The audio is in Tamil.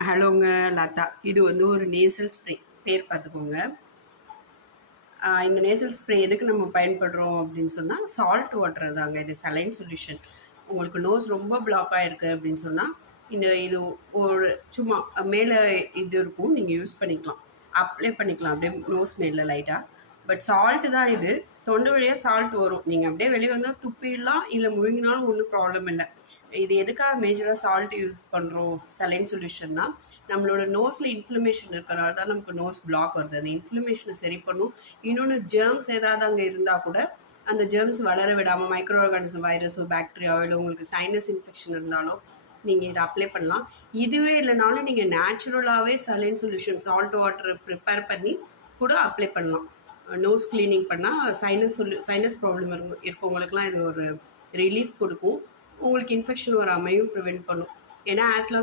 ஹலோங்க லதா. இது வந்து ஒரு நேசல் ஸ்ப்ரே. பேர் பார்த்துக்கோங்க. இந்த நேசல் ஸ்ப்ரே எதுக்கு நம்ம பயன்படுறோம் அப்படின்னு சொன்னால், சால்ட் வாட்டர் தாங்க. இது சலைன் சொல்யூஷன். உங்களுக்கு நோஸ் ரொம்ப பிளாக் ஆகிருக்கு அப்படின்னு சொன்னால், இது ஒரு சும்மா மேலே இது இருக்கும், நீங்கள் யூஸ் பண்ணிக்கலாம். அப்ளை பண்ணிக்கலாம் அப்படியே நோஸ் மேலே லைட்டாக. பட் சால்ட்டு தான் இது. தொண்டை வழியாக சால்ட் வரும். நீங்கள் அப்படியே வெளியே வந்தால் துப்பிடலாம், இல்லை முழுங்கினாலும் ஒன்றும் ப்ராப்ளம் இல்லை. இது எதுக்காக மேஜராக சால்ட் யூஸ் பண்ணுறோம் சலைன் சொல்யூஷன்னா, நம்மளோட நோஸில் இன்ஃப்ளமேஷன் இருக்கிறனால தான் நமக்கு நோஸ் பிளாக் வருது. அந்த இன்ஃப்ளமேஷனை சரி பண்ணும். இன்னொன்று ஜெர்ம்ஸ் ஏதாவது அங்கே இருந்தால் கூட அந்த ஜெர்ம்ஸ் வளர விடாமல் மைக்ரோ ஆர்கானிசம் வைரஸோ பாக்டீரியாவோ இல்லை உங்களுக்கு சைனஸ் இன்ஃபெக்ஷன் இருந்தாலும் நீங்கள் இதை அப்ளை பண்ணலாம். இதுவே இல்லைனாலும் நீங்கள் நேச்சுரலாகவே saline solution salt water prepare பண்ணி கூட அப்ளை பண்ணலாம். நோஸ் கிளீனிங் பண்ணால் சைனஸ் ப்ராப்ளம் இருக்கவங்களுக்குலாம் இது ஒரு ரிலீஃப் கொடுக்கும். உங்களுக்கு இன்ஃபெக்ஷன் வராமையும் ப்ரிவெண்ட் பண்ணும். ஏன்னா ஆஸ்